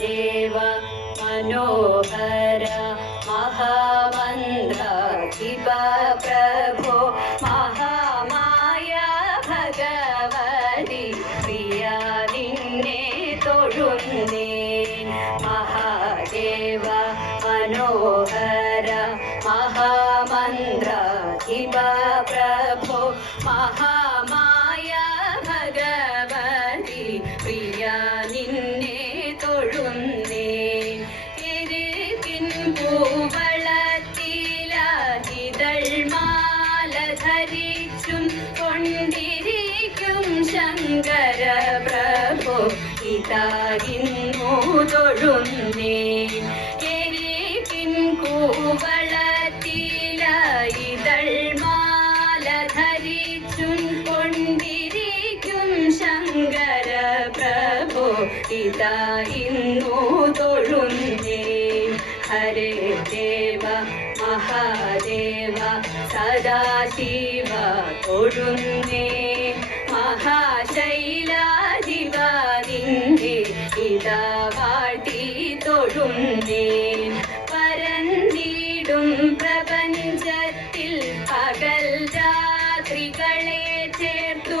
देव मनोहर महामन्दाधिप प्रभो महामाया भगवति प्रिया निन्ने तोडुन्ने महादेव मनोहर കൊണ്ടിരിക്കും ശങ്കര പ്രഭു ഇതാകിന്നു തൊഴുന്നേ. എനിക്കിൻ കൂവളത്തില ഇതൾ മാല ധരിച്ചും കൊണ്ടിരിക്കും ശങ്കര പ്രഭു ഇതായിരുന്നു സദാശിവ തൊഴുന്നേ മഹാശൈലാധിപ നിന്റെ ഇതാ വാട്ടി തൊഴുന്നേ. പരന്നിടും പ്രപഞ്ചത്തിൽ പകൽ രാത്രികളെ ചേർത്തു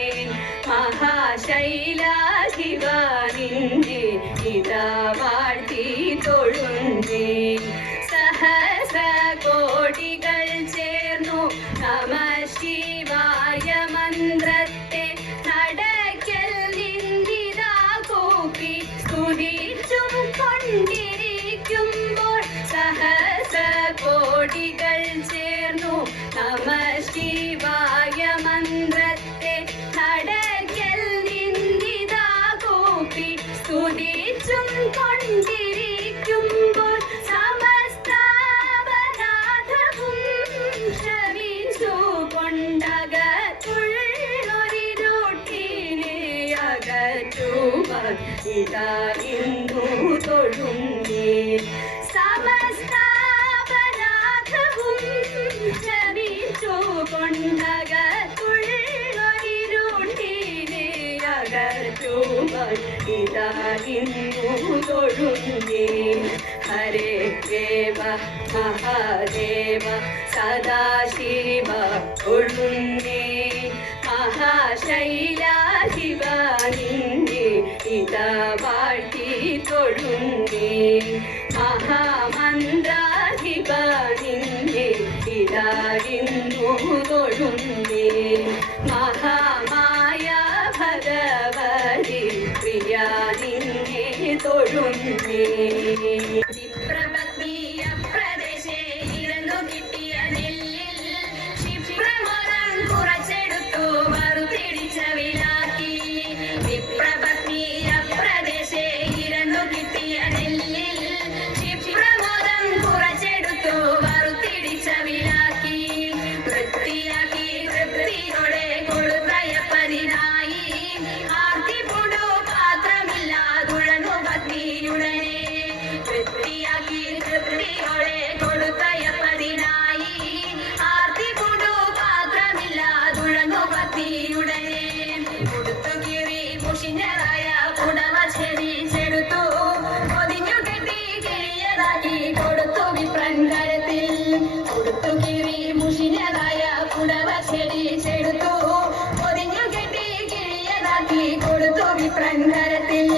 നിന്നെ ഇതാ വാഴ്ത്തി തൊഴുന്നേ. അകറ്റുവാൻ ഇതായിരുന്നു തൊഴുന്നേ സമസ്താപരാധവും ശ്രമിച്ചു കൊണ്ടകത്തുള്ളൊരിരുട്ടിനെ അകറ്റുവാൻ ഇതായിരുന്നു തൊഴുന്നേ ഹരേ ദേവ മഹാദേവ സദാശിവ മഹാശൈലാധിപ നിന്നെ ഇതാ വാഴ്ത്തി തൊഴുന്നേ. മഹാമന്ത്രാധിപ നിന്നെ ഇതായിരുന്നു തൊഴുന്നേ. മഹാമായ ഭഗവതി പ്രിയ നിന്നെ ഉണ്ടാക്കി കൊടുത്തു വിപ്രൻകരത്തിൽ കൊടുത്തു കിറി മുഷിഞ്ഞതായ പുടവ ചെടി ചെടുത്തു. പൊതിഞ്ഞു കെട്ടി കിഴിയതാക്കി കൊടുത്തു വിപ്രൻകരത്തിൽ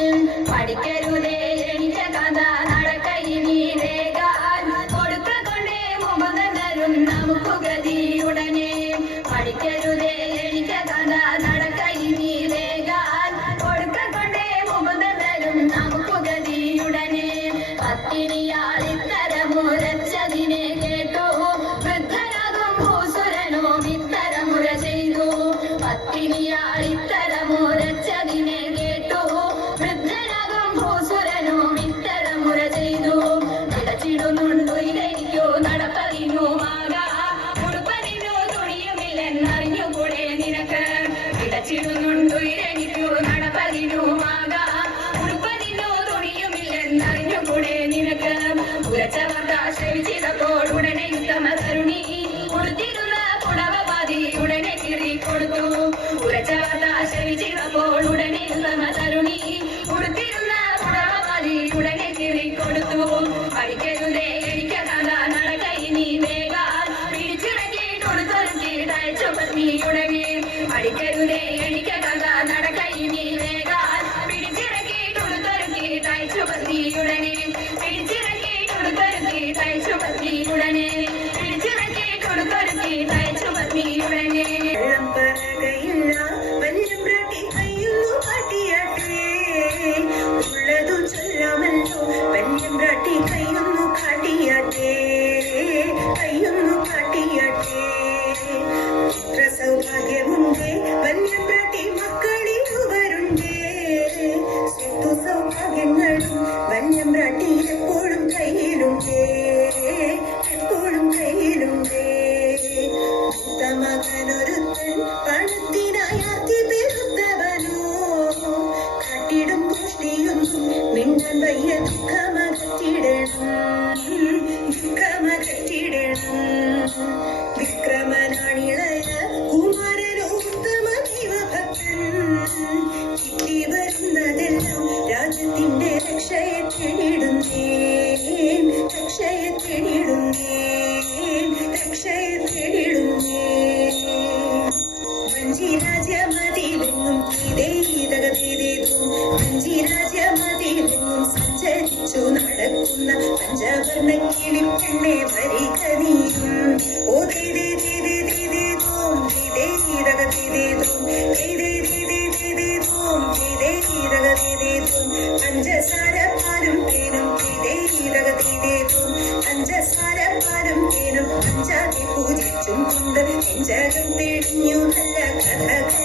പഠിക്കരുതേ എണിച്ച കഥ നടക്കയിനി രേഖാൻ കൊടുക്ക കൊണ്ടേ മുഖം തരും നമുക്ക് ഗതിയുടനെ. പഠിക്കരുതേ എണിച്ച കഥ നിനക്ക് വിതച്ചിടുന്നുണ്ടു ഇരനിക്കു നടപ്പതിനുമാകാ. ഉടുപ്പതിനോ തുണിയുമില്ലെന്നറിഞ്ഞുകൂടെ നിനക്ക്? ഉരച്ചവർക്ക ശ്രമിച്ചപ്പോൾ ഉടനെ ഉത്തമ തരുണി ഉടുത്തിരുന്ന ഉടനെ കീറി കൊടുത്തു ഉരച്ചവർക്ക ശ്രമിച്ചപ്പോൾ വിക്രമനാണിള കണ്ടിഞ്ഞു നല്ല കഥകൾ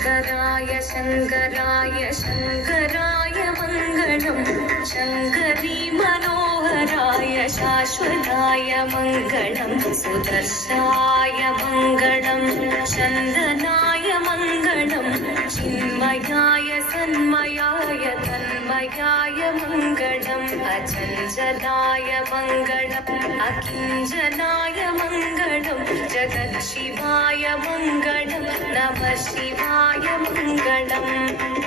शङ्कराय शङ्कराय शङ्कराय मङ्गलम् शङ्करी मनोहराय शाश्वताय मङ्गलम् सुदर्शाय मङ्गलम् चन्दनाय மங்களம் சின்மயாய சன்மயாய தன்மயாய மங்களம். அச்சஞ்சலாய மங்களம் அகிஞ்சனாய மங்களம். ஜகத் சிவாய மங்களம் நம சிவாய மங்களம்.